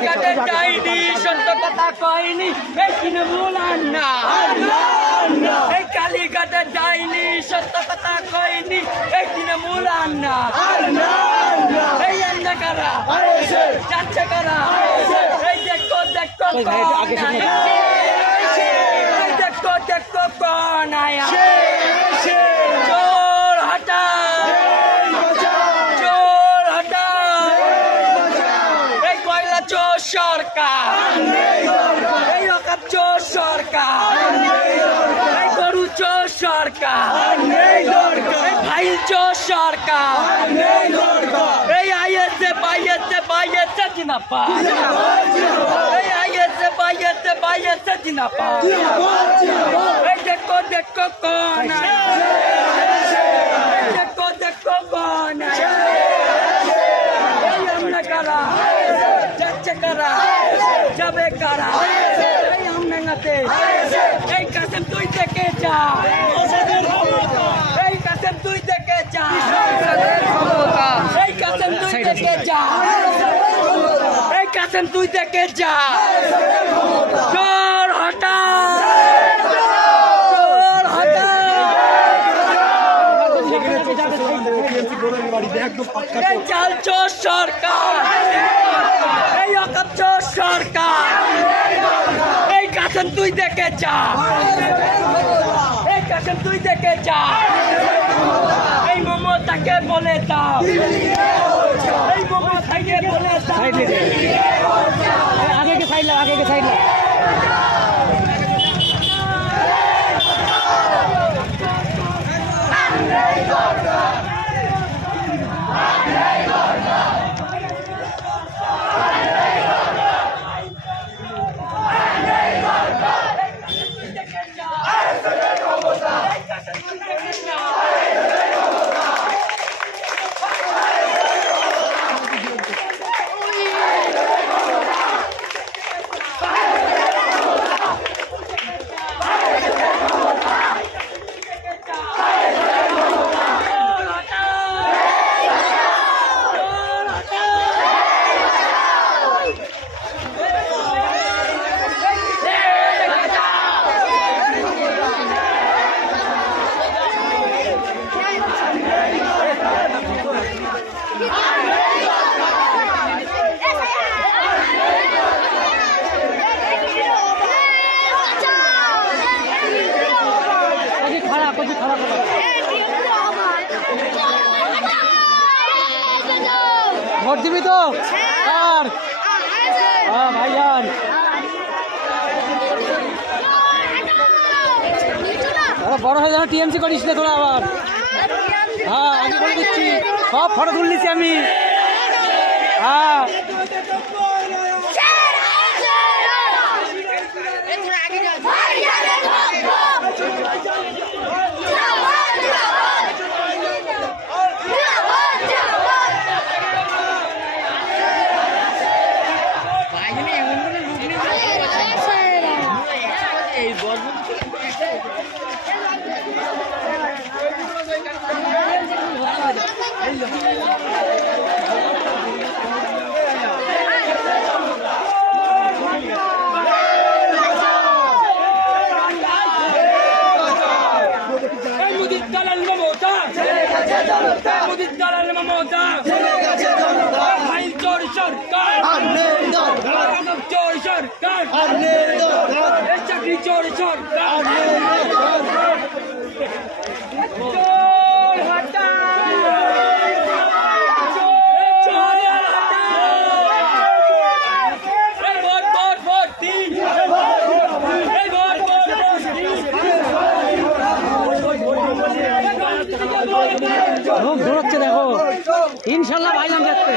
কালীঘাটের ডাইনি সত্য কথা কয়নি এই তৃণমূল আন্না এই কালীঘাটের ডাইনি সত্য কথা কয়নি এই তৃণমূল আন্না এই আন্না কারা যাচ্ছে কারা এই দেখো দেখো দেখো দেখো কোন আয়া চোর হটা চোর হটা এই কয়লা চোর সরকার এই রকম চোর সরকার এই গরু চোর সরকার এই ভাই চোর সরকার এই আইএসএ বাইএসএ জিনাপা এই আইএসএ বাইএসএ জিনাপা এই দেখো দেখো কোন দেখো দেখো কোন এই আমরা কারা যাচ্ছে কারা যাবে কারা এই আমনাতে এই কাসেম তুই দেখে যা এই কাসেম তুই দেখে যা এই কাসেম তুই দেখে যা এই কাসেম তুই দেখে যা চোর হটা চোর হটা এই চাল চোর সরকার এই অকাপ চোর সরকার এই কাসেম তুই দেখে যা এই কাসেম তুই দেখে যা এই মমতাকে বলে দাও এই মমতাকে বলে দাও आगे के साइड ला आगे के साइड ला ভোট দিবি তো আর ভাইজান বড় হয়ে যাবে টিএমসি করিস না তোরা আবার হ্যাঁ আগে করে দিচ্ছি সব ফটো তুলে নিচ্ছি আমি হ্যাঁ মুদিত দালাল মমতা ভাই চোর সরকার চোর সরকার চাকরি চোর সরকার চোর হটা দৌড়াচ্ছে দেখো ইনশাল্লাহ ভাইজান দেখতে